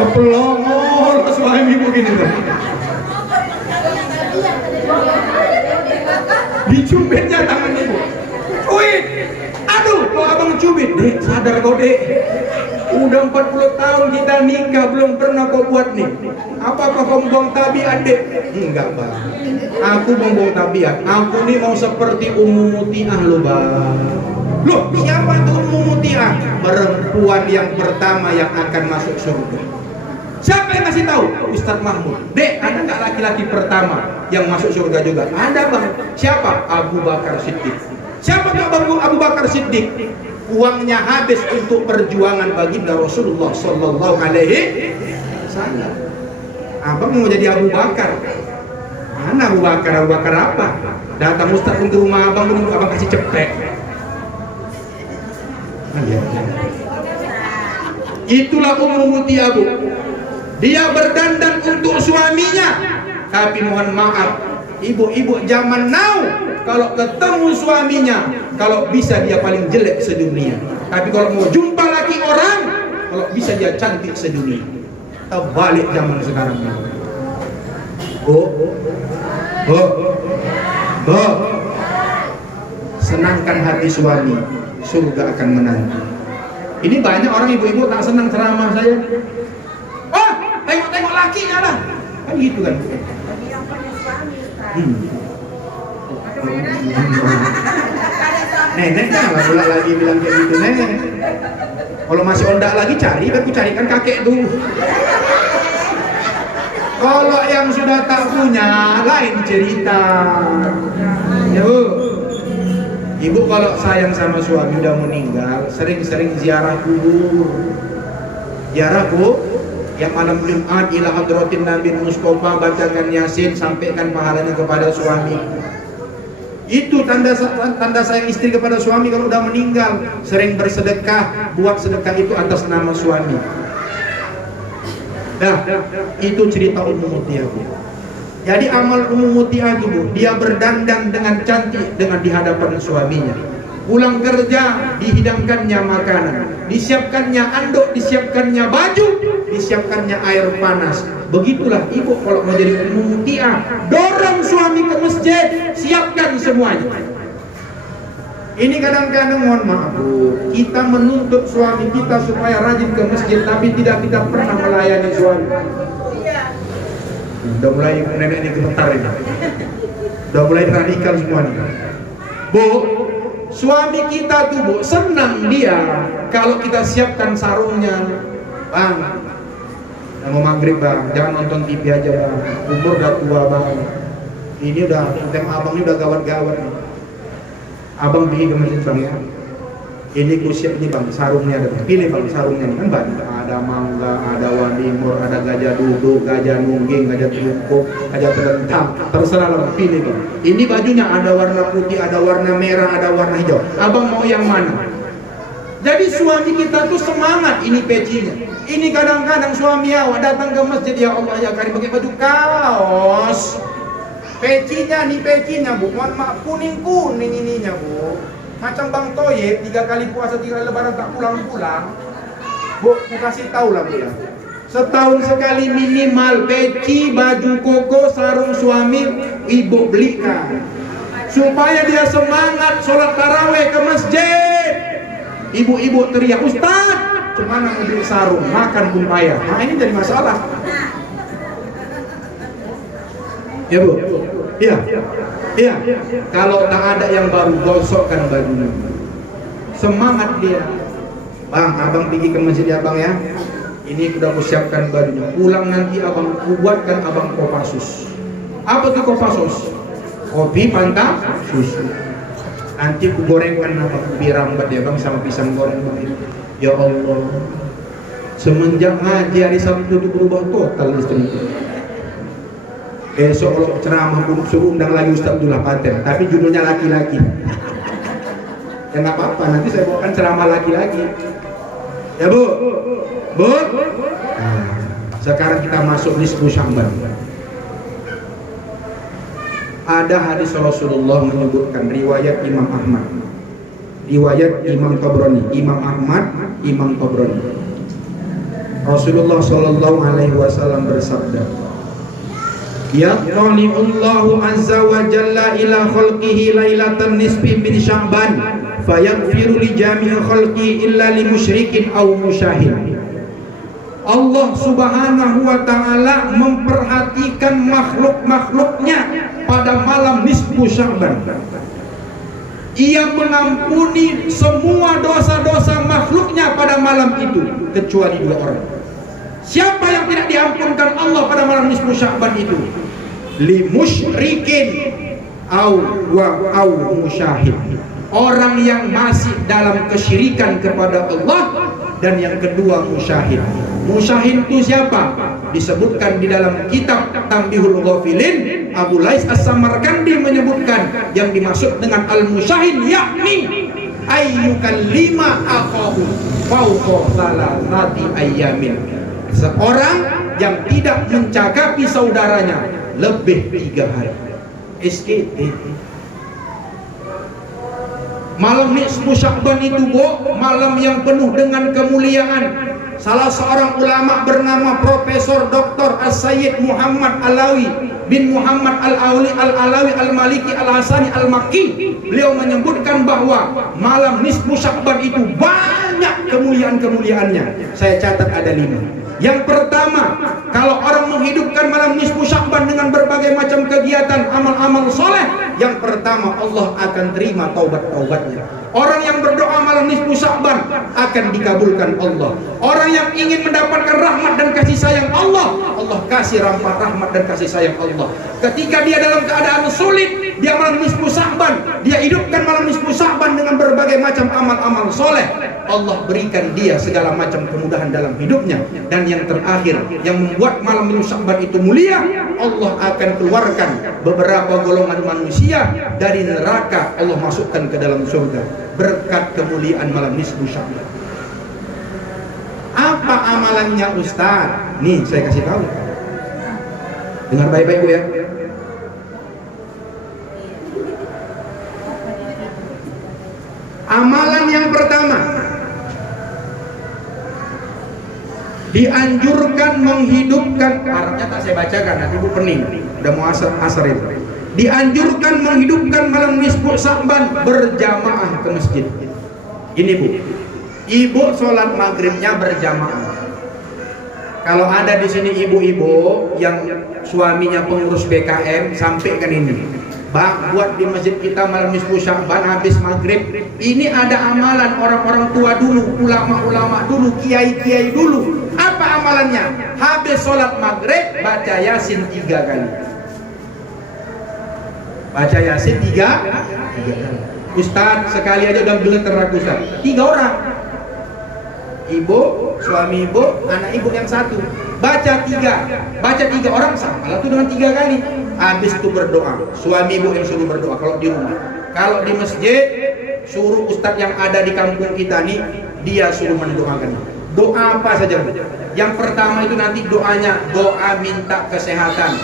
Oh pelongol, suami begini tuh. Dicubitnya tangan Ibu. Cuit. Aduh, kok abang cubit? Dek, sadar kau Dek. Udah 40 tahun kita nikah, belum pernah kau buat nih. Apa kau buang tabiat Dek? Enggak Bang. Aku buang tabiat. Aku nih mau seperti Ummu Muti'ah loh Bang. Loh, siapa itu Ummu Muti'ah? Perempuan yang pertama yang akan masuk surga. Siapa yang kasih tahu? Ustadz Mahmud. Dek, ada nggak laki-laki pertama yang masuk surga juga? Ada Bang. Siapa? Abu Bakar Siddiq. Siapa tuh Abu Bakar Siddiq? Uangnya habis untuk perjuangan baginda Rasulullah Sallallahu Alaihi Wasallam. Abang mau jadi Abu Bakar? Mana Abu Bakar? Abu Bakar apa? Datang Ustadz ke rumah abang kasih ceprek. Itulah Ummu Muti'ah Bu. Dia berdandan untuk suaminya. Tapi mohon maaf, ibu-ibu zaman now kalau ketemu suaminya, kalau bisa dia paling jelek sedunia. Tapi kalau mau jumpa laki orang, kalau bisa dia cantik sedunia. Terbalik zaman sekarang ini. Senangkan hati suami, surga akan menanti. Ini banyak orang ibu-ibu tak senang ceramah saya. Oh, tengok-tengok lakinya lah. Kan gitu kan. Nenek jangan pula lagi bilang kayak gitu nenek. Kalau masih ondak lagi cari, kan ku carikan kakek dulu. Kalau yang sudah tak punya lain cerita. Ya Bu. Ibu kalau sayang sama suami udah meninggal, sering-sering ziarah kubur. Ziarah Bu, yang malam Jumat ila hadratin Nabi Mustafa, bacakan Yasin, sampaikan pahalanya kepada suami. Itu tanda sayang istri kepada suami kalau udah meninggal. Sering bersedekah, buat sedekah itu atas nama suami. Nah, itu cerita Ummu Muti'ah Bu. Jadi amal Ummu Muti'ah itu Bu, dia berdandan dengan cantik dengan di hadapan suaminya. Pulang kerja dihidangkannya makanan, disiapkannya anduk, disiapkannya baju, disiapkannya air panas. Begitulah ibu kalau mau jadi Ummu Muti'ah, dorong suami ke masjid, siapkan semuanya. Ini kadang-kadang mohon maaf Bu, kita menuntut suami kita supaya rajin ke masjid, tapi tidak kita pernah melayani suami. Udah mulai nenek ini gemetar ini. Udah mulai radikal semua nih. Bu, suami kita tuh Bu, senang dia kalau kita siapkan sarungnya. Bang, mau maghrib Bang, jangan nonton TV aja Bang. Umur udah tua Bang. Ini udah, abang ini udah gawat-gawat nih. Abang pergi ke masjid Bang ya. Ini ku siap nih Bang, sarungnya ada. Pilih Bang sarungnya nih, kan banyak. Ada mangga, ada wadimor, ada gajah duduk, gajah nungging, gajah telukuk, gajah telentang. Terserah Bang, pilih Bang. Ini bajunya ada warna putih, ada warna merah, ada warna hijau. Abang mau yang mana? Jadi suami kita tuh semangat, ini pecinya. Ini kadang-kadang suami awak datang ke masjid, ya Allah ya Karim, pakai baju kaos. Pecinya nih pecinya Bu, mohon maaf kuning-kuning ininya Bu. Macam Bang Toyib 3 kali puasa 3 kali lebaran tak pulang-pulang. Bu, aku kasih tahu lah Bu ya. Setahun sekali minimal peci, baju koko, sarung suami ibu belikan. supaya dia semangat sholat taraweh ke masjid. Ibu-ibu teriak, Ustaz, cemana mau beli sarung, makan pun payah. Nah ini jadi masalah. Ya Bu? Iya. Iya. Kalau tak ada yang baru, gosokkan bajunya. Semangat dia. Bang, abang pergi ke masjid ya bang ya. Ini udah aku siapkan bajunya. Pulang nanti abang buatkan abang Kopassus. Apa tuh Kopassus? Kopi, pantang, susu. Nanti ku gorengkan apa birambat ya bang sama pisang goreng begitu. Ya Allah. Semenjak ngaji hari Sabtu itu berubah total istriku. Besok kalau ceramah pun suruh undang lagi Ustaz Abdullah Paten, tapi judulnya laki-laki. Ya nggak apa-apa, nanti saya bawakan ceramah laki-laki. Ya Bu, Bu. Nah, sekarang kita masuk nisfu Sya'ban. Ada hadis Rasulullah menyebutkan riwayat Imam Ahmad, riwayat Imam Tabrani, Imam Ahmad, Imam Tabrani. Rasulullah Shallallahu Alaihi Wasallam bersabda, Yaqtali'ullahu azza wa jalla ila khalqihi lailatan nisfi min Sya'ban fayaghfiru li jami'i khalqi illa li musyrikin aw musyahid. Allah Subhanahu wa taala memperhatikan makhluk-makhluknya pada malam nisfu Sya'ban. Ia mengampuni semua dosa-dosa makhluknya pada malam itu kecuali dua orang. Siapa yang tidak diampunkan Allah pada malam nisfu Sya'ban itu? Li musyrikin au musyahid. Orang yang masih dalam kesyirikan kepada Allah, dan yang kedua musyahid. Musyahid itu siapa? Disebutkan di dalam kitab Tanbihul Ghafilin, Abu Lais As-Samarkandi menyebutkan yang dimaksud dengan al-musyahid yakni ayyukallima akhahu fawqa thalathati ayyamin. Seorang yang tidak mencakapi saudaranya lebih 3 hari. SKT. Malam nisfu Sya'ban itu malam yang penuh dengan kemuliaan. Salah seorang ulama bernama Profesor Dr. As-Sayyid Muhammad Alawi bin Muhammad Al-Alawi Al-Maliki Al-Hasani Al-Makki, beliau menyebutkan bahwa malam nisfu Sya'ban itu banyak kemuliaan-kemuliaannya. Saya catat ada 5. Yang pertama, kalau orang menghidupkan malam nisfu Sya'ban dengan berbagai macam kegiatan amal-amal soleh, yang pertama Allah akan terima taubat-taubatnya. Orang yang berdoa malam nisfu Sya'ban akan dikabulkan Allah. Orang yang ingin mendapatkan rahmat dan kasih sayang Allah, Allah kasih rahmat dan kasih sayang Allah. Ketika dia dalam keadaan sulit, dia malam nisfu Sya'ban, dia hidupkan malam nisfu Sya'ban dengan berbagai macam amal-amal soleh, Allah berikan dia segala macam kemudahan dalam hidupnya. Dan yang terakhir, yang membuat malam nisfu Sya'ban itu mulia, Allah akan keluarkan beberapa golongan manusia dari neraka, Allah masukkan ke dalam surga berkat kemuliaan malam nisfu Sya'ban. Apa amalannya Ustaz? Nih saya kasih tahu. Dengar baik-baik Bu ya. Amalan yang pertama, dianjurkan menghidupkan, Arabnya tak saya bacakan, nanti Bu pening, udah mau asar itu. Dianjurkan menghidupkan malam nisfu Sya'ban berjamaah ke masjid. Ini Bu, ibu sholat maghribnya berjamaah. Kalau ada di sini ibu-ibu yang suaminya pengurus BKM, sampaikan ini. Bang, buat di masjid kita malam nisfu Sya'ban habis maghrib. Ini ada amalan orang-orang tua dulu, ulama-ulama dulu, kiai-kiai dulu. Apa amalannya? Habis sholat maghrib baca Yasin 3 kali. Baca Yasin 3 kali. Ustaz, sekali aja udah geleter aku Ustaz. 3 orang. Ibu, suami ibu, anak ibu yang 1. Baca 3 orang sama lah tuh dengan 3 kali. Habis itu berdoa. Suami ibu yang suruh berdoa kalau di rumah. Kalau di masjid, suruh ustadz yang ada di kampung kita nih, dia suruh mendoakan. Doa apa saja? Yang pertama itu nanti doanya doa minta kesehatan.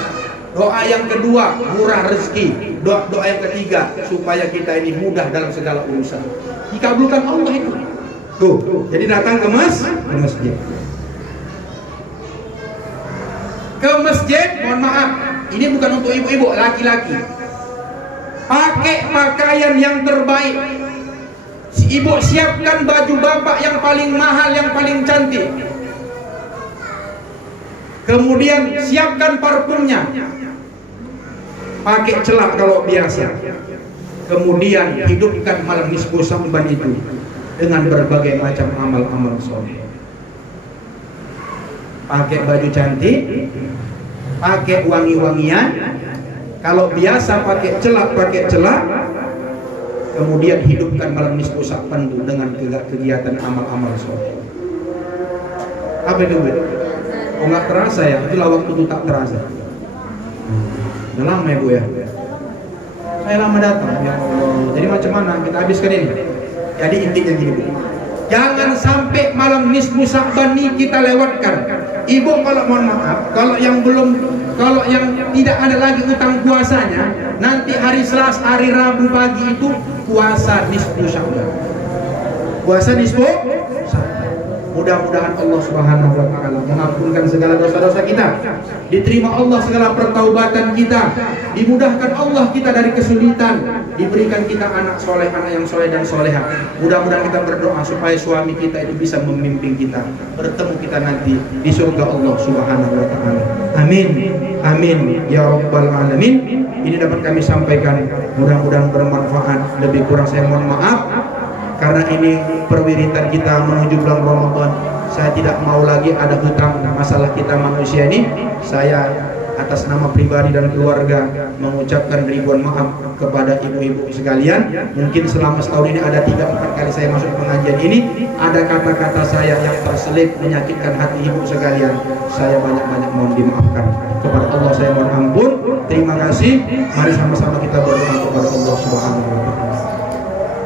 Doa yang kedua murah rezeki. Doa yang ketiga supaya kita ini mudah dalam segala urusan. Dikabulkan Allah itu. Tuh, jadi datang ke masjid. Ke masjid, mohon maaf, ini bukan untuk ibu-ibu, laki-laki. pakai pakaian yang terbaik. Si ibu siapkan baju bapak yang paling mahal, yang paling cantik. Kemudian siapkan parfumnya, pakai celak kalau biasa. Kemudian hidupkan malam nisfu Sya'ban itu dengan berbagai macam amal-amal soleh. Pakai baju cantik, pakai wangi-wangian. Kalau biasa pakai celak, kemudian hidupkan malam nisfu Sya'ban itu dengan kegiatan amal-amal soleh. Apa itu, Bu? Oh, nggak terasa ya? Itulah waktu itu tak terasa. Udah lama ya, Bu ya? Saya lama datang, ya Allah. Jadi macam mana kita habiskan ini? Jadi intinya gini, Bu. Jangan sampai malam nisfu Sya'ban ini kita lewatkan. Ibu kalau mohon maaf, kalau yang tidak ada lagi utang puasanya, nanti hari Selasa, hari Rabu pagi itu puasa nisfu Sya'ban. Puasa nisfu Sya'ban. Mudah-mudahan Allah Subhanahu wa taala mengampunkan segala dosa-dosa kita, diterima Allah segala pertaubatan kita, dimudahkan Allah kita dari kesulitan, diberikan kita anak soleh, anak yang soleh dan soleha. Mudah-mudahan kita berdoa supaya suami kita itu bisa memimpin kita, bertemu kita nanti di surga Allah Subhanahu wa taala. Amin. Amin ya rabbal alamin. Ini dapat kami sampaikan, mudah-mudahan bermanfaat. Lebih kurang saya mohon maaf, karena ini perwiritan kita menuju bulan Ramadan. Saya tidak mau lagi ada hutang masalah kita manusia ini. Saya atas nama pribadi dan keluarga mengucapkan ribuan maaf kepada ibu-ibu sekalian. Mungkin selama setahun ini ada 3-4 kali saya masuk pengajian ini, ada kata-kata saya yang terselip menyakitkan hati ibu sekalian. Saya banyak-banyak mohon dimaafkan. Kepada Allah saya mohon ampun. Terima kasih. Mari sama-sama kita berdoa kepada Allah Subhanahu wa taala.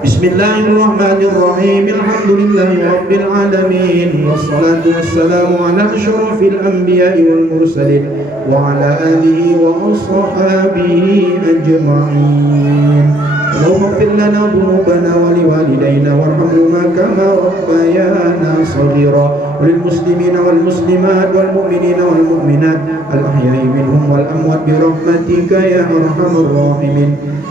Bismillahirrahmanirrahim. Alhamdulillahi rabbil alamin. Wassalatu wassalamu ala asyrafil anbiya'i wal mursalin wa ala alihi wa ashabihi ajma'in. Allahumma ighfir lana dhunubana wa liwalidayna warhamhuma kama rabbayana shaghira. وللمسلمين والمسلمات والمؤمنين والمؤمنات الأحياء منهم والأموات برحمتك يا أرحم الراحمين.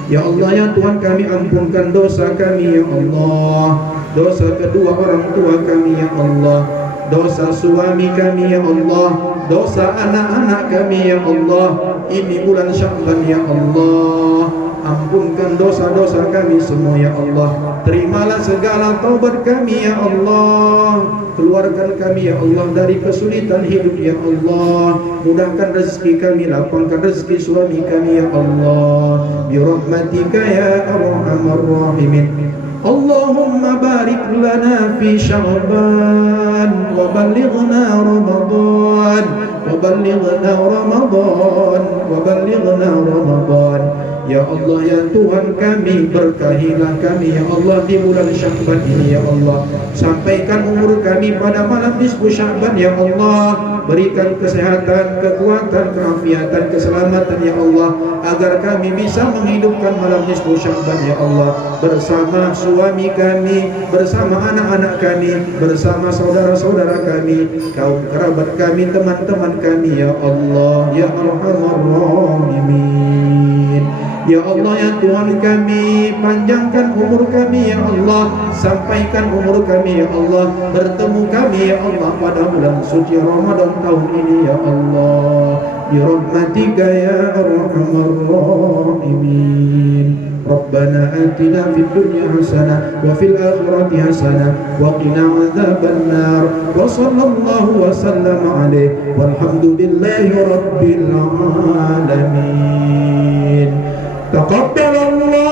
Ya Allah, ya Tuhan kami, ampunkan dosa kami ya Allah, dosa kedua orang tua kami ya Allah, dosa suami kami ya Allah, dosa anak-anak kami ya Allah. Ini bulan Sya'ban ya Allah, ampunkan dosa-dosa kami semua ya Allah. Terimalah segala taubat kami ya Allah. Keluarkan kami ya Allah dari kesulitan hidup ya Allah. Mudahkan rezeki kami, lapangkan rezeki suami kami ya Allah. Birahmatika ya arhamar rahimin. Allahumma barik lana fi Sya'ban wa ballighna Ramadan wa ballighna Ramadan wa ballighna Ramadan. Ya Allah, ya Tuhan kami, berkahilah kami ya Allah di bulan Sya'ban ini ya Allah. Sampaikan umur kami pada malam nisfu Sya'ban ya Allah. Berikan kesehatan, kekuatan, keafiatan, keselamatan ya Allah, agar kami bisa menghidupkan malam nisfu Sya'ban ya Allah, bersama suami kami, bersama anak-anak kami, bersama saudara-saudara kami, kaum kerabat kami, teman-teman kami ya Allah, ya Arhamar Rahimin. Ya Allah, ya Tuhan kami, panjangkan umur kami ya Allah, sampaikan umur kami ya Allah, bertemu kami ya Allah pada bulan suci Ramadan tahun ini ya Allah. Bi rahmatika ya arhamar rahimin. Rabbana atina fid dunya hasanah wa fil akhirati hasanah wa qina adzabannar. Wa sallallahu wa sallama alaihi walhamdulillahi rabbil alamin. Taqabbalallahu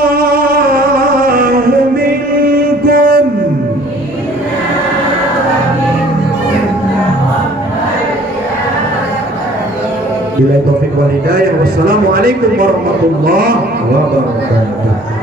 minkum. Billahi taufiq wal hidayah. Wassalamualaikum warahmatullahi wabarakatuh.